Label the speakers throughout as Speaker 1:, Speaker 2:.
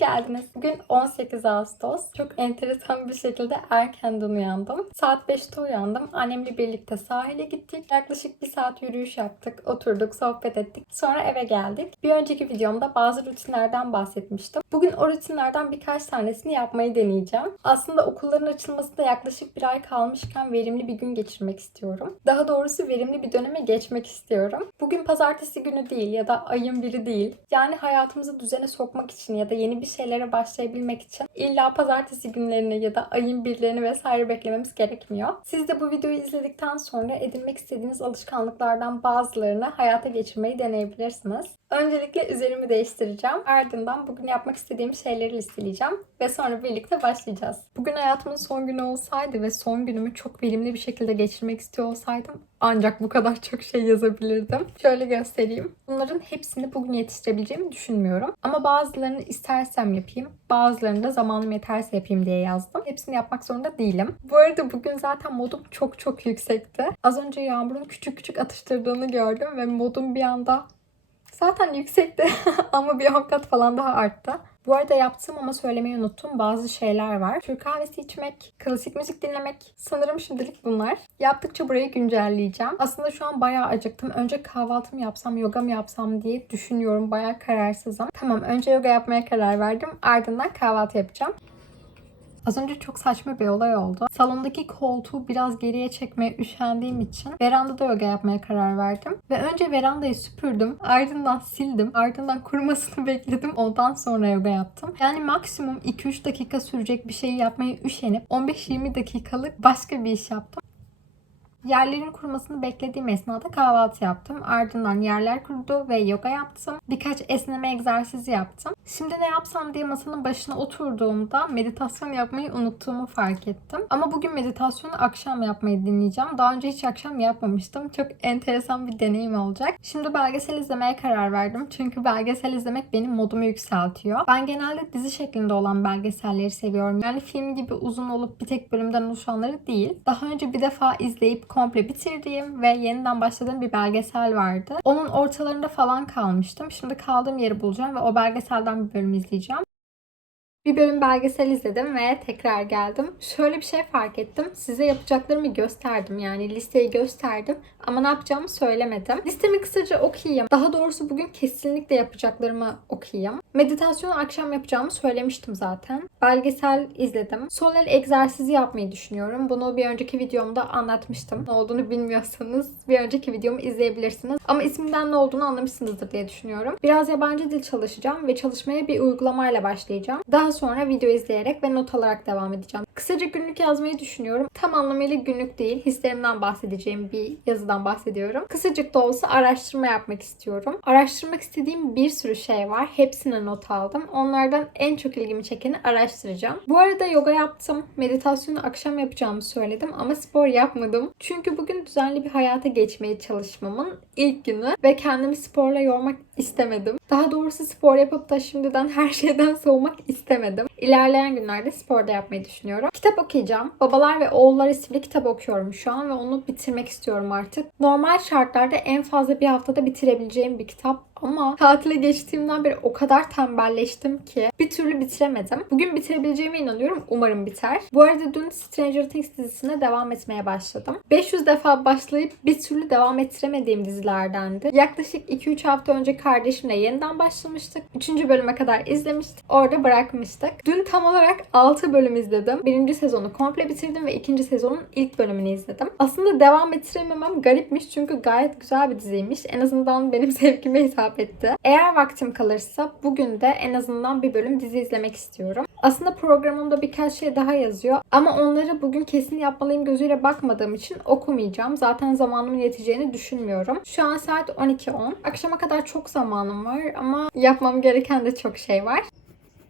Speaker 1: Let's go. Geldiniz. Bugün 18 Ağustos. Çok enteresan bir şekilde erkenden uyandım. Saat 5'te uyandım. Annemle birlikte sahile gittik. Yaklaşık bir saat yürüyüş yaptık. Oturduk, sohbet ettik. Sonra eve geldik. Bir önceki videomda bazı rutinlerden bahsetmiştim. Bugün o rutinlerden birkaç tanesini yapmayı deneyeceğim. Aslında okulların açılmasına yaklaşık bir ay kalmışken verimli bir gün geçirmek istiyorum. Daha doğrusu verimli bir döneme geçmek istiyorum. Bugün pazartesi günü değil ya da ayın biri değil. Yani hayatımızı düzene sokmak için ya da yeni bir şeylere başlayabilmek için illa pazartesi günlerini ya da ayın birlerini vesaire beklememiz gerekmiyor. Siz de bu videoyu izledikten sonra edinmek istediğiniz alışkanlıklardan bazılarını hayata geçirmeyi deneyebilirsiniz. Öncelikle üzerimi değiştireceğim. Ardından bugün yapmak istediğim şeyleri listeleyeceğim ve sonra birlikte başlayacağız. Bugün hayatımın son günü olsaydı ve son günümü çok verimli bir şekilde geçirmek istiyor olsaydım ancak bu kadar çok şey yazabilirdim. Şöyle göstereyim. Bunların hepsini bugün yetiştirebileceğimi düşünmüyorum. Ama bazılarını istersem yapayım, bazılarını da zamanım yeterse yapayım diye yazdım. Hepsini yapmak zorunda değilim. Bu arada bugün zaten modum çok çok yüksekti. Az önce Yağmur'un küçük küçük atıştırdığını gördüm ve modum bir anda zaten yüksekti ama bir 10 kat falan daha arttı. Bu arada yaptığım ama söylemeyi unuttum bazı şeyler var. Türk kahvesi içmek, klasik müzik dinlemek. Sanırım şimdilik bunlar. Yaptıkça burayı güncelleyeceğim. Aslında şu an bayağı acıktım. Önce kahvaltımı yapsam, yoga mı yapsam diye düşünüyorum. Bayağı kararsızım. Tamam önce yoga yapmaya karar verdim. Ardından kahvaltı yapacağım. Az önce çok saçma bir olay oldu. Salondaki koltuğu biraz geriye çekmeye üşendiğim için verandada yoga yapmaya karar verdim. Ve önce verandayı süpürdüm. Ardından sildim. Ardından kurumasını bekledim. Ondan sonra yoga yaptım. Yani maksimum 2-3 dakika sürecek bir şeyi yapmaya üşenip 15-20 dakikalık başka bir iş yaptım. Yerlerin kurumasını beklediğim esnada kahvaltı yaptım. Ardından yerler kurudu ve yoga yaptım. Birkaç esneme egzersizi yaptım. Şimdi ne yapsam diye masanın başına oturduğumda meditasyon yapmayı unuttuğumu fark ettim. Ama bugün meditasyonu akşam yapmayı dinleyeceğim. Daha önce hiç akşam yapmamıştım. Çok enteresan bir deneyim olacak. Şimdi belgesel izlemeye karar verdim. Çünkü belgesel izlemek benim modumu yükseltiyor. Ben genelde dizi şeklinde olan belgeselleri seviyorum. Yani film gibi uzun olup bir tek bölümden oluşanları değil. Daha önce bir defa izleyip komple bitirdiğim ve yeniden başladığım bir belgesel vardı. Onun ortalarında falan kalmıştım. Şimdi kaldığım yeri bulacağım ve o belgeselden bir bölüm izleyeceğim. Bir bölüm belgesel izledim ve tekrar geldim. Şöyle bir şey fark ettim. Size yapacaklarımı gösterdim. Yani listeyi gösterdim. Ama ne yapacağımı söylemedim. Listemi kısaca okuyayım. Daha doğrusu bugün kesinlikle yapacaklarımı okuyayım. Meditasyonu akşam yapacağımı söylemiştim zaten. Belgesel izledim. Sol el egzersizi yapmayı düşünüyorum. Bunu bir önceki videomda anlatmıştım. Ne olduğunu bilmiyorsanız bir önceki videomu izleyebilirsiniz. Ama isminden ne olduğunu anlamışsınızdır diye düşünüyorum. Biraz yabancı dil çalışacağım ve çalışmaya bir uygulamayla başlayacağım. Daha sonra video izleyerek ve not alarak devam edeceğim. Kısaca günlük yazmayı düşünüyorum. Tam anlamıyla günlük değil, hislerimden bahsedeceğim bir yazıdan bahsediyorum. Kısacık da olsa araştırma yapmak istiyorum. Araştırmak istediğim bir sürü şey var. Hepsine not aldım. Onlardan en çok ilgimi çekeni araştıracağım. Bu arada yoga yaptım. Meditasyonu akşam yapacağımı söyledim ama spor yapmadım. Çünkü bugün düzenli bir hayata geçmeye çalışmamın ilk günü ve kendimi sporla yormak istemedim. Daha doğrusu spor yapıp da şimdiden her şeyden soğumak istemedim. İlerleyen günlerde sporda yapmayı düşünüyorum. Kitap okuyacağım. Babalar ve Oğullar isimli kitap okuyorum şu an ve onu bitirmek istiyorum artık. Normal şartlarda en fazla bir haftada bitirebileceğim bir kitap ama tatile geçtiğimden beri o kadar tembelleştim ki bir türlü bitiremedim. Bugün bitirebileceğime inanıyorum. Umarım biter. Bu arada dün Stranger Things dizisine devam etmeye başladım. 500 defa başlayıp bir türlü devam ettiremediğim dizilerdendi. Yaklaşık 2-3 hafta önce kardeşimle yeniden başlamıştık. 3. bölüme kadar izlemiştik. Orada bırakmıştık. Dün tam olarak 6 bölüm izledim. Birinci sezonu komple bitirdim ve ikinci sezonun ilk bölümünü izledim. Aslında devam ettirememem garipmiş çünkü gayet güzel bir diziymiş. En azından benim zevkime hitap etti. Eğer vaktim kalırsa bugün de en azından bir bölüm dizi izlemek istiyorum. Aslında programımda birkaç şey daha yazıyor ama onları bugün kesin yapmalıyım gözüyle bakmadığım için okumayacağım. Zaten zamanımın yeteceğini düşünmüyorum. Şu an saat 12.10. Akşama kadar çok zamanım var ama yapmam gereken de çok şey var.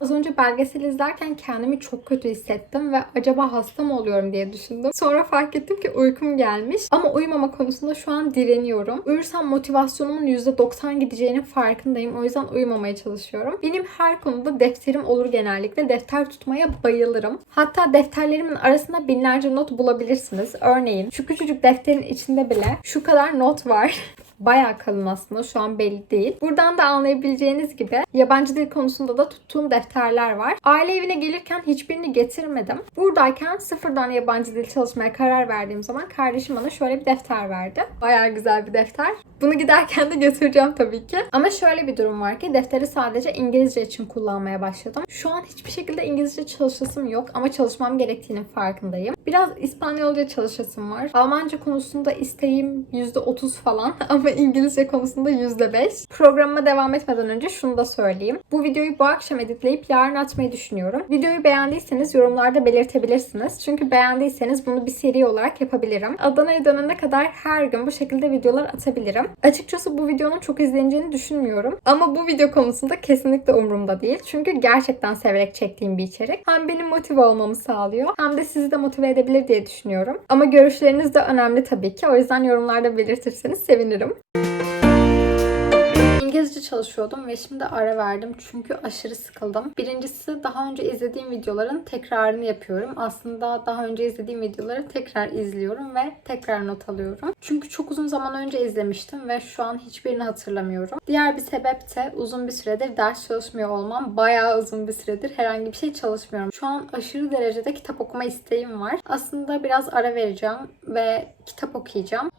Speaker 1: Az önce belgesel izlerken kendimi çok kötü hissettim ve acaba hasta mı oluyorum diye düşündüm. Sonra fark ettim ki uykum gelmiş. Ama uyumama konusunda şu an direniyorum. Uyursam motivasyonumun %90 gideceğinin farkındayım. O yüzden uyumamaya çalışıyorum. Benim her konuda defterim olur genellikle. Defter tutmaya bayılırım. Hatta defterlerimin arasında binlerce not bulabilirsiniz. Örneğin şu küçücük defterin içinde bile şu kadar not var. Bayağı kalın aslında şu an belli değil. Buradan da anlayabileceğiniz gibi yabancı dil konusunda da tuttuğum defterler var. Aile evine gelirken hiçbirini getirmedim. Buradayken sıfırdan yabancı dil çalışmaya karar verdiğim zaman kardeşim bana şöyle bir defter verdi. Bayağı güzel bir defter. Bunu giderken de götüreceğim tabii ki. Ama şöyle bir durum var ki defteri sadece İngilizce için kullanmaya başladım. Şu an hiçbir şekilde İngilizce çalışasım yok ama çalışmam gerektiğinin farkındayım. Biraz İspanyolca çalışasım var. Almanca konusunda isteğim %30 falan ama İngilizce konusunda %5. Programıma devam etmeden önce şunu da söyleyeyim. Bu videoyu bu akşam editleyip yarın atmayı düşünüyorum. Videoyu beğendiyseniz yorumlarda belirtebilirsiniz. Çünkü beğendiyseniz bunu bir seri olarak yapabilirim. Adana'ya dönene kadar her gün bu şekilde videolar atabilirim. Açıkçası bu videonun çok izleneceğini düşünmüyorum. Ama bu video konusunda kesinlikle umurumda değil. Çünkü gerçekten severek çektiğim bir içerik. Hem benim motive olmamı sağlıyor hem de sizi de motive edebilir diye düşünüyorum. Ama görüşleriniz de önemli tabii ki. O yüzden yorumlarda belirtirseniz sevinirim. İngilizce çalışıyordum ve şimdi ara verdim çünkü aşırı sıkıldım. Birincisi daha önce izlediğim videoların tekrarını yapıyorum. Aslında daha önce izlediğim videoları tekrar izliyorum ve tekrar not alıyorum. Çünkü çok uzun zaman önce izlemiştim ve şu an hiçbirini hatırlamıyorum. Diğer bir sebep de uzun bir süredir ders çalışmıyor olmam. Bayağı uzun bir süredir herhangi bir şey çalışmıyorum. Şu an aşırı derecede kitap okuma isteğim var. Aslında biraz ara vereceğim ve kitap okuyacağım.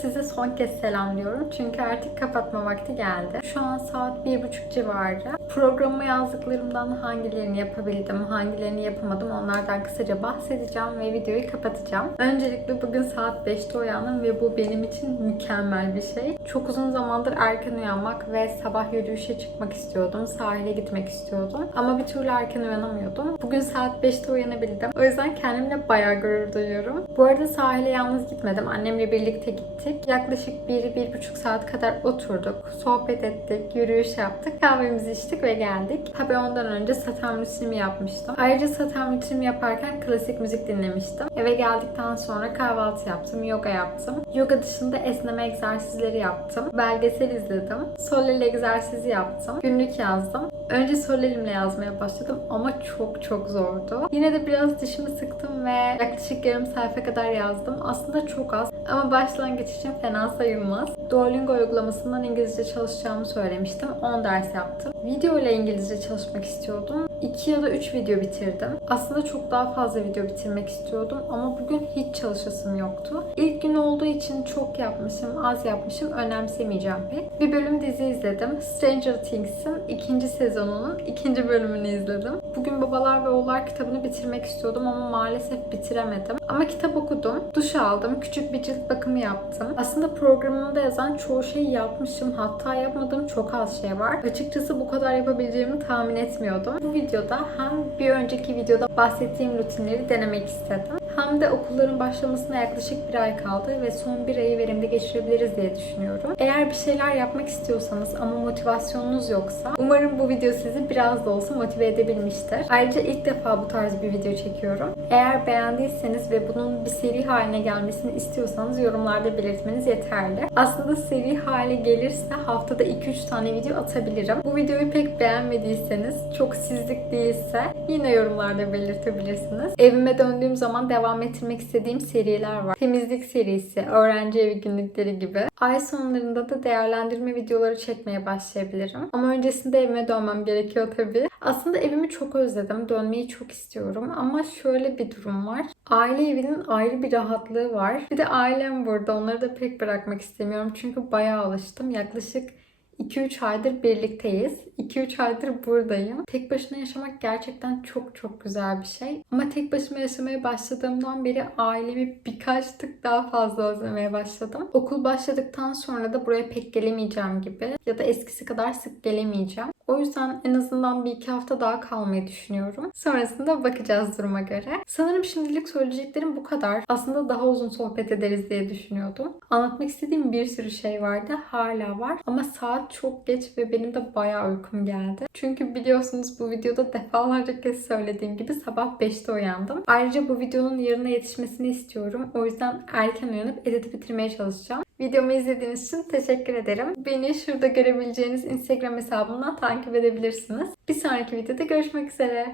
Speaker 1: Size son kez selamlıyorum. Çünkü artık kapatma vakti geldi. Şu an saat bir buçuk civarı. Programıma yazdıklarımdan hangilerini yapabildim, hangilerini yapamadım onlardan kısaca bahsedeceğim ve videoyu kapatacağım. Öncelikle bugün saat 5'te uyandım ve bu benim için mükemmel bir şey. Çok uzun zamandır erken uyanmak ve sabah yürüyüşe çıkmak istiyordum. Sahile gitmek istiyordum. Ama bir türlü erken uyanamıyordum. Bugün saat 5'te uyanabildim. O yüzden kendimle bayağı gurur duyuyorum. Bu arada sahile yalnız gitmedim. Annemle birlikte gittik. Yaklaşık 1-1,5 saat kadar oturduk. Sohbet ettik, yürüyüş yaptık. Kahvemizi içtik ve geldik. Tabii ondan önce saten rutinimi yapmıştım. Ayrıca saten rutinimi yaparken klasik müzik dinlemiştim. Eve geldikten sonra kahvaltı yaptım, yoga yaptım. Yoga dışında esneme egzersizleri yaptım. Belgesel izledim. Solel egzersizi yaptım. Günlük yazdım. Önce elimle yazmaya başladım ama çok çok zordu. Yine de biraz dişimi sıktım ve yaklaşık yarım sayfa kadar yazdım. Aslında çok az ama başlangıç için fena sayılmaz. Duolingo uygulamasından İngilizce çalışacağımı söylemiştim. 10 ders yaptım. Video ile İngilizce çalışmak istiyordum. 2 ya da 3 video bitirdim. Aslında çok daha fazla video bitirmek istiyordum ama bugün hiç çalışasım yoktu. İlk gün olduğu için çok yapmışım, az yapmışım önemsemeyeceğim pek. Bir bölüm dizi izledim. Stranger Things'in ikinci sezonunun ikinci bölümünü izledim. Bugün Babalar ve Oğullar kitabını bitirmek istiyordum ama maalesef bitiremedim. Ama kitap okudum, duş aldım, küçük bir cilt bakımı yaptım. Aslında programımda yazan çoğu şeyi yapmışım. Hatta yapmadığım çok az şey var. Açıkçası bu kadar yapabileceğimi tahmin etmiyordum. Bu videoda hem bir önceki videoda bahsettiğim rutinleri denemek istedim. Hem de okulların başlamasına yaklaşık bir ay kaldı ve son bir ayı verimli geçirebiliriz diye düşünüyorum. Eğer bir şeyler yapmak istiyorsanız ama motivasyonunuz yoksa umarım bu video sizi biraz da olsa motive edebilmiştir. Ayrıca ilk defa bu tarz bir video çekiyorum. Eğer beğendiyseniz ve bunun bir seri haline gelmesini istiyorsanız yorumlarda belirtmeniz yeterli. Aslında seri hale gelirse haftada 2-3 tane video atabilirim. Bu videoyu pek beğenmediyseniz, çok sizlik değilse yine yorumlarda belirtebilirsiniz. Evime döndüğüm zaman devam ettirmek istediğim seriler var. Temizlik serisi, öğrenci evi günlükleri gibi. Ay sonlarında da değerlendirme videoları çekmeye başlayabilirim. Ama öncesinde evime dönmem gerekiyor tabii. Aslında evimi çok özledim. Dönmeyi çok istiyorum. Ama şöyle bir durum var. Aile evinin ayrı bir rahatlığı var. Bir de ailem burada. Onları da pek bırakmak istemiyorum. Çünkü bayağı alıştım. Yaklaşık 2-3 aydır birlikteyiz. 2-3 aydır buradayım. Tek başına yaşamak gerçekten çok çok güzel bir şey. Ama tek başıma yaşamaya başladığımdan beri ailemi birkaç tık daha fazla özlemeye başladım. Okul başladıktan sonra da buraya pek gelemeyeceğim gibi ya da eskisi kadar sık gelemeyeceğim. O yüzden en azından bir iki hafta daha kalmayı düşünüyorum. Sonrasında bakacağız duruma göre. Sanırım şimdilik söyleyeceklerim bu kadar. Aslında daha uzun sohbet ederiz diye düşünüyordum. Anlatmak istediğim bir sürü şey vardı. Hala var. Ama saat çok geç ve benim de bayağı uykum geldi. Çünkü biliyorsunuz bu videoda defalarca kez söylediğim gibi sabah 5'te uyandım. Ayrıca bu videonun yarına yetişmesini istiyorum. O yüzden erken uyanıp editi bitirmeye çalışacağım. Videomu izlediğiniz için teşekkür ederim. Beni şurada görebileceğiniz Instagram hesabımdan takip edebilirsiniz. Bir sonraki videoda görüşmek üzere.